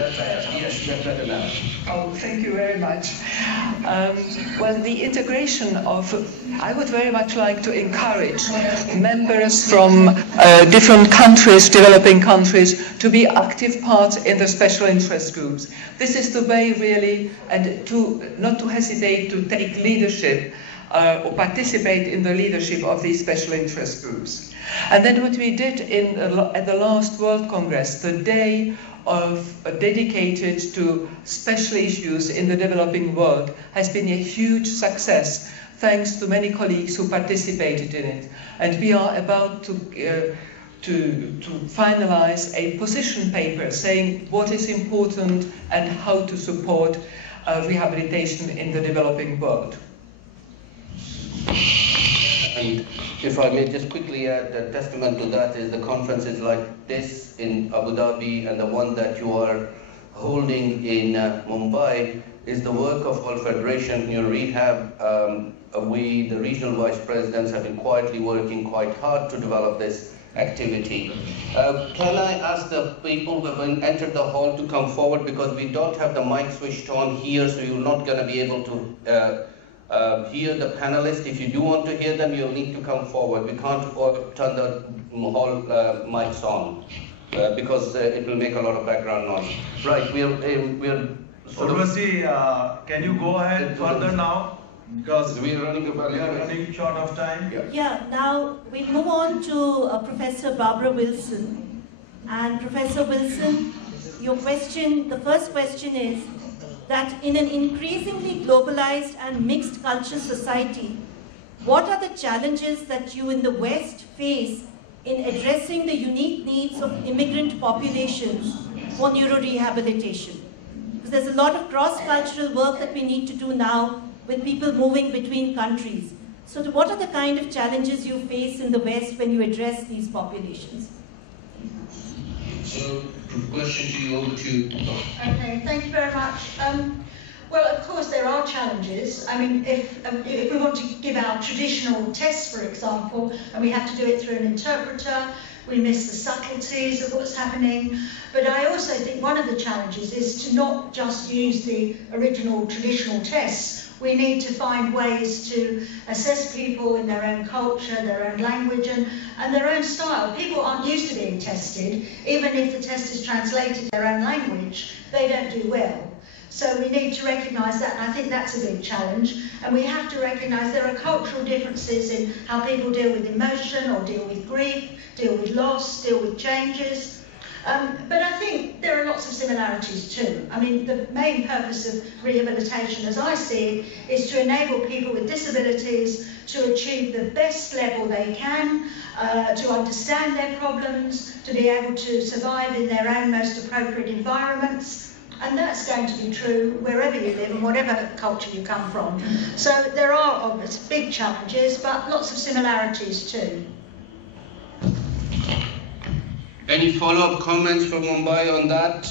Yes, that's better now. Oh, thank you very much. Well, the integration of, I would very much like to encourage members from different countries, developing countries, to be active part in the special interest groups. This is the way really, and not to hesitate to take leadership or participate in the leadership of these special interest groups. And then what we did at the last World Congress, the day dedicated to special issues in the developing world, has been a huge success, thanks to many colleagues who participated in it. And we are about to finalize a position paper saying what is important and how to support rehabilitation in the developing world. And if I may just quickly add, a testament to that is the conferences like this in Abu Dhabi and the one that you are holding in Mumbai is the work of World Federation. Your rehab, we, the regional vice presidents, have been quietly working quite hard to develop this activity. Can I ask the people who have entered the hall to come forward, because we don't have the mic switched on here, so you're not going to be able to hear the panelists. If you do want to hear them, you'll need to come forward. We can't turn the whole mics on because it will make a lot of background noise. Right, we're sort of... can you go ahead further now? Because we are running short of time. Yeah, now we move on to Professor Barbara Wilson. And Professor Wilson, your question, the first question is that in an increasingly globalized and mixed culture society, what are the challenges that you in the West face in addressing the unique needs of immigrant populations for neurorehabilitation? Because there's a lot of cross-cultural work that we need to do now with people moving between countries. So what are the kind of challenges you face in the West when you address these populations? So, question to you, over to you. Okay, thank you very much. Well, of course, there are challenges. I mean, if we want to give our traditional tests, for example, and we have to do it through an interpreter, we miss the subtleties of what's happening. But I also think one of the challenges is to not just use the original traditional tests. We need to find ways to assess people in their own culture, their own language, and their own style. People aren't used to being tested. Even if the test is translated in their own language, they don't do well. So we need to recognise that, and I think that's a big challenge. And we have to recognise there are cultural differences in how people deal with emotion, or deal with grief, deal with loss, deal with changes. But I think there are lots of similarities too. I mean, the main purpose of rehabilitation, as I see it, is to enable people with disabilities to achieve the best level they can, to understand their problems, to be able to survive in their own most appropriate environments. And that's going to be true wherever you live and whatever culture you come from. So there are obvious big challenges, but lots of similarities too. Any follow-up comments from Mumbai on that?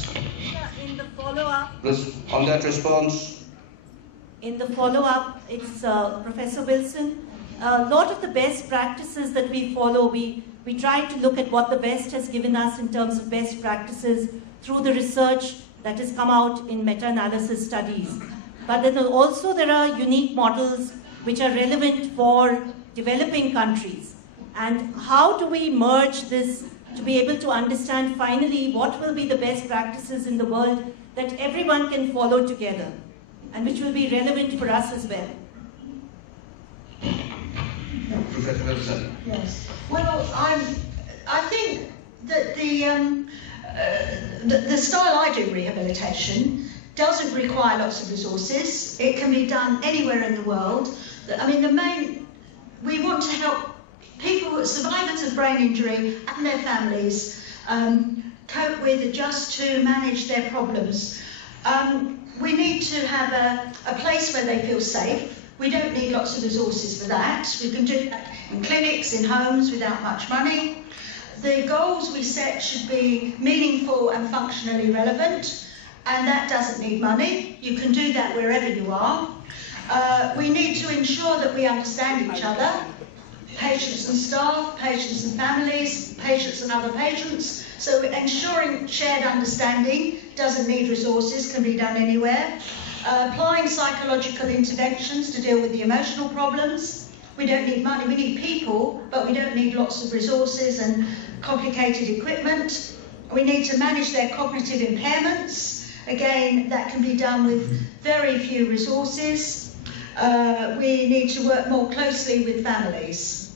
Yeah, in the follow-up. On that response? In the follow-up, it's Professor Wilson. A lot of the best practices that we follow, we try to look at what the West has given us in terms of best practices through the research that has come out in meta-analysis studies. But then also there are unique models which are relevant for developing countries. And how do we merge this to be able to understand finally what will be the best practices in the world that everyone can follow together and which will be relevant for us as well? Professor Wilson. Yes. Well, I think that the style I do rehabilitation doesn't require lots of resources. It can be done anywhere in the world. I mean, we want to help people, survivors of brain injury and their families cope with, adjust to, manage their problems. We need to have a place where they feel safe. We don't need lots of resources for that. We can do that in clinics, in homes, without much money. The goals we set should be meaningful and functionally relevant, and that doesn't need money. You can do that wherever you are. We need to ensure that we understand each other. patients and staff, patients and families, patients and other patients. So ensuring shared understanding doesn't need resources, can be done anywhere. Applying psychological interventions to deal with the emotional problems. We don't need money, we need people, but we don't need lots of resources and complicated equipment. We need to manage their cognitive impairments. Again, that can be done with very few resources. We need to work more closely with families.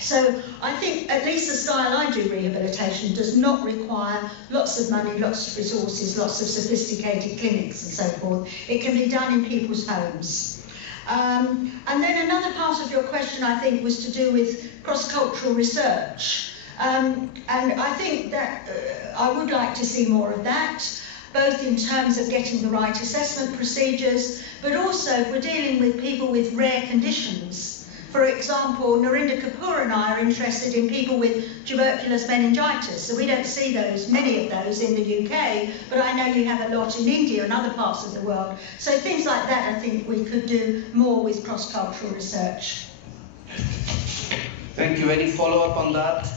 So I think at least the style I do rehabilitation does not require lots of money, lots of resources, lots of sophisticated clinics and so forth. It can be done in people's homes. And then another part of your question, I think, was to do with cross-cultural research. And I think that I would like to see more of that, both in terms of getting the right assessment procedures, but also if we're dealing with people with rare conditions. For example, Narinder Kapoor and I are interested in people with tuberculous meningitis, so we don't see many of those in the UK, but I know you have a lot in India and other parts of the world. So things like that, I think we could do more with cross-cultural research. Thank you. Any follow-up on that?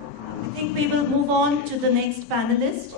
I think we will move on to the next panelist,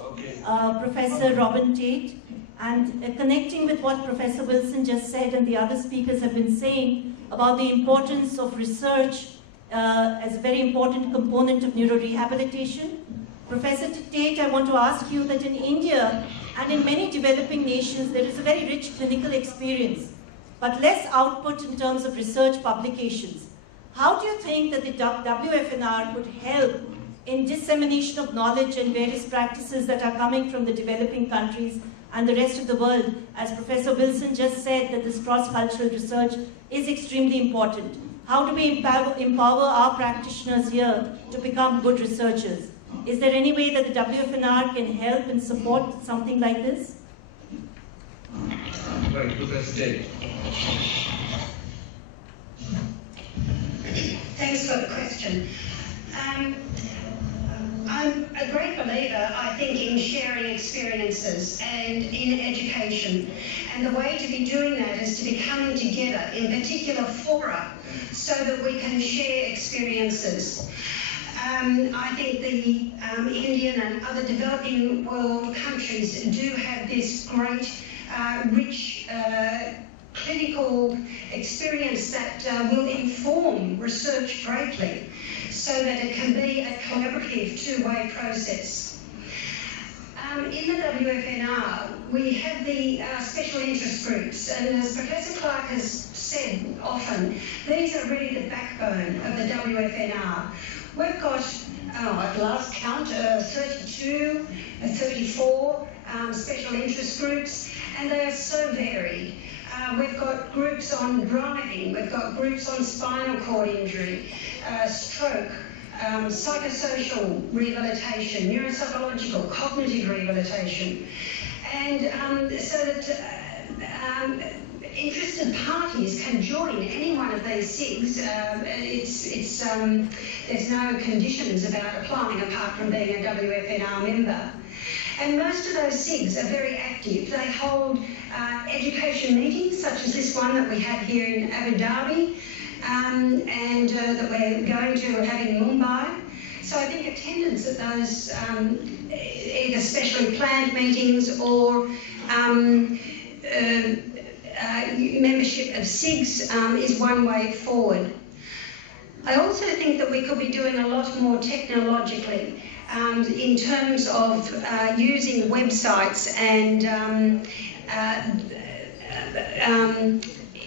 Professor Robin Tate. And connecting with what Professor Wilson just said and the other speakers have been saying about the importance of research as a very important component of neurorehabilitation. Professor Tate, I want to ask you that in India and in many developing nations, there is a very rich clinical experience, but less output in terms of research publications. How do you think that the WFNR could help in dissemination of knowledge and various practices that are coming from the developing countries and the rest of the world? As Professor Wilson just said, that this cross-cultural research is extremely important. How do we empower our practitioners here to become good researchers? Is there any way that the WFNR can help and support something like this? Right, Professor Tate. Thanks for the question. I'm a great believer, I think, in sharing experiences and in education. And the way to be doing that is to be coming together in particular fora so that we can share experiences. I think the Indian and other developing world countries do have this great, rich clinical experience that will inform research greatly, so that it can be a collaborative two-way process. In the WFNR, we have the special interest groups, and as Professor Clark has said often, these are really the backbone of the WFNR. We've got, at last count, 32, 34 special interest groups, and they are so varied. We've got groups on driving, we've got groups on spinal cord injury, stroke, psychosocial rehabilitation, neuropsychological, cognitive rehabilitation. And so that interested parties can join any one of these SIGs. There's no conditions about applying apart from being a WFNR member. And most of those SIGs are very active. They hold education meetings, such as this one that we have here in Abu Dhabi, and that we're going to have in Mumbai. So I think attendance at those either specially planned meetings or membership of SIGs is one way forward. I also think that we could be doing a lot more technologically in terms of using websites and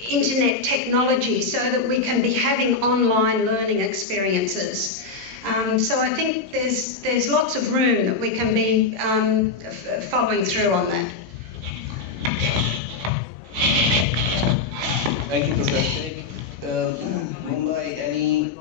internet technology so that we can be having online learning experiences. So I think there's lots of room that we can be following through on that. Thank you, Professor. Mumbai, any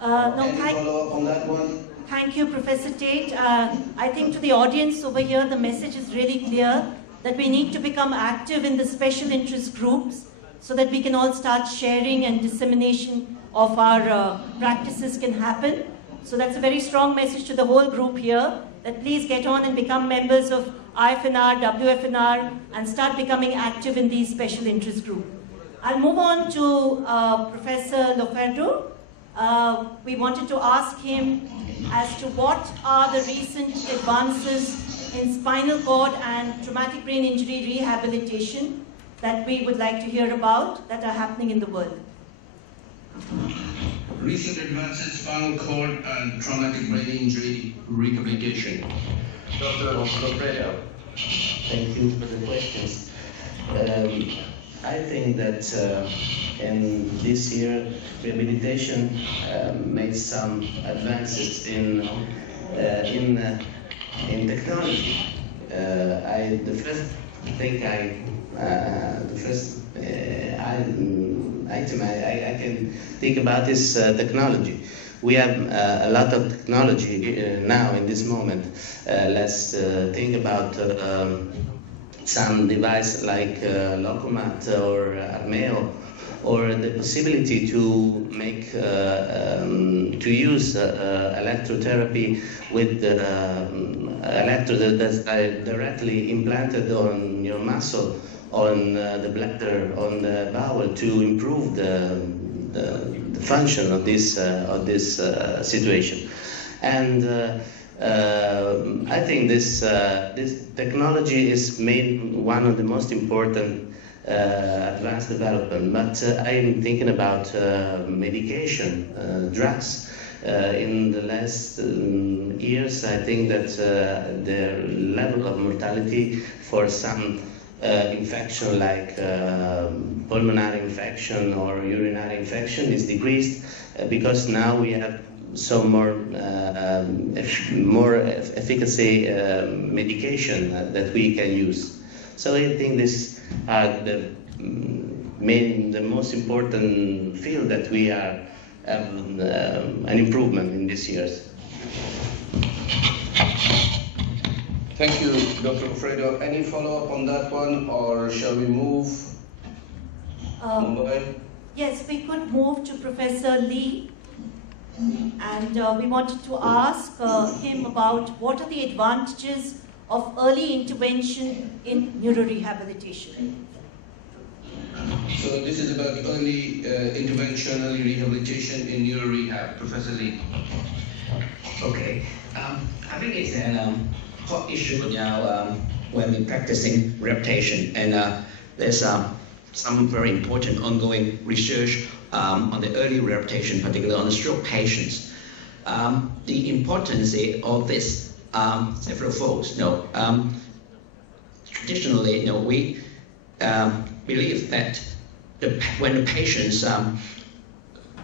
follow-up on that one? Thank you, Professor Tate. I think to the audience over here, the message is really clear that we need to become active in the special interest groups so that we can all start sharing and dissemination of our practices can happen. So that's a very strong message to the whole group here, that please get on and become members of IFNR, WFNR, and start becoming active in these special interest groups. I'll move on to Professor Loferdo. We wanted to ask him as to what are the recent advances in spinal cord and traumatic brain injury rehabilitation that we would like to hear about that are happening in the world. Recent advances in spinal cord and traumatic brain injury rehabilitation. Dr. Loferdo. Thank you for the questions. I think that in this year, rehabilitation made some advances in technology. The first item I can think about is technology. We have a lot of technology now in this moment. Let's think about some device like Locomat or Armeo, or the possibility to make to use electrotherapy with electrode that's directly implanted on your muscle, on the bladder, on the bowel, to improve the function of this situation. And I think this technology is made one of the most important advanced development. But I am thinking about medication, drugs. In the last years, I think that the level of mortality for some infection like pulmonary infection or urinary infection is decreased because now we have some more efficacy medication that we can use. So I think this are the most important field that we are an improvement in these years. Thank you, Dr. Loferdo. Any follow-up on that one, or shall we move? Mumbai? Yes, we could move to Professor Lee. And we wanted to ask him about what are the advantages of early intervention in neurorehabilitation. So this is about early intervention, early rehabilitation in neurorehab. Professor Lee. Okay. I think it's an hot issue now when we're practicing rehabilitation, and there's some very important ongoing research on the early rehabilitation, particularly on the stroke patients. The importance of this several folds. Traditionally, we believe that when the patients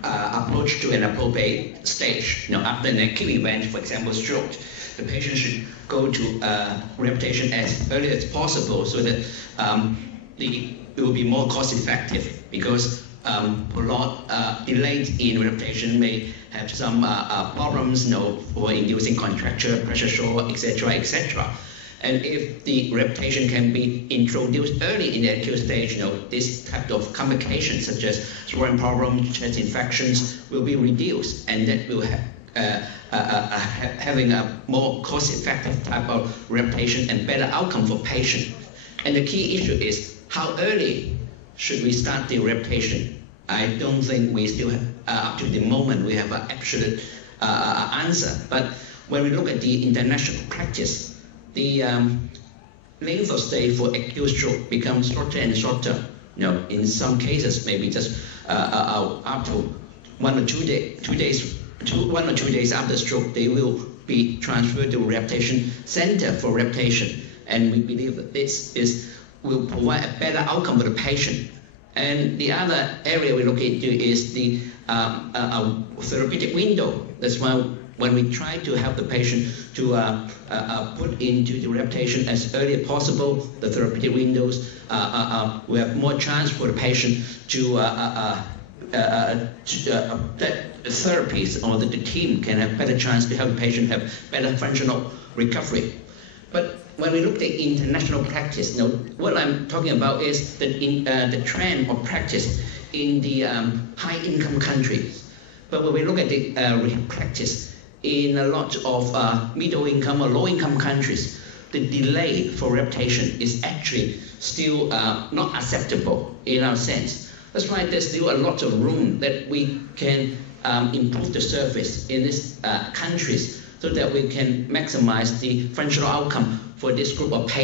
approach to an appropriate stage, after an acute event, for example, stroke, the patient should go to rehabilitation as early as possible so that it will be more cost effective, because prolonged delayed in rehabilitation may have some problems, for inducing contracture, pressure sore, etc., etc. And if the rehabilitation can be introduced early in the acute stage, this type of complications such as swelling problems, chest infections will be reduced, and that will having a more cost-effective type of rehabilitation and better outcome for patients. And the key issue is how early should we start the rehabilitation? I don't think we still have, up to the moment, we have an absolute answer. But when we look at the international practice, the length of stay for acute stroke becomes shorter and shorter. In some cases, maybe just up to 1 or 2 days, 1 or 2 days after stroke, they will be transferred to a rehabilitation center for rehabilitation. And we believe that this will provide a better outcome for the patient. And the other area we look into is the therapeutic window. That's why when we try to help the patient to put into the rehabilitation as early as possible, the therapeutic windows, we have more chance for the patient to that therapies or the team can have better chance to help the patient have better functional recovery. But when we look at the international practice, what I'm talking about is the trend of practice in the high-income countries. But when we look at the practice in a lot of middle-income or low-income countries, the delay for rehabilitation is actually still not acceptable in our sense. That's why there's still a lot of room that we can improve the service in these countries so that we can maximize the functional outcome for this group of patients.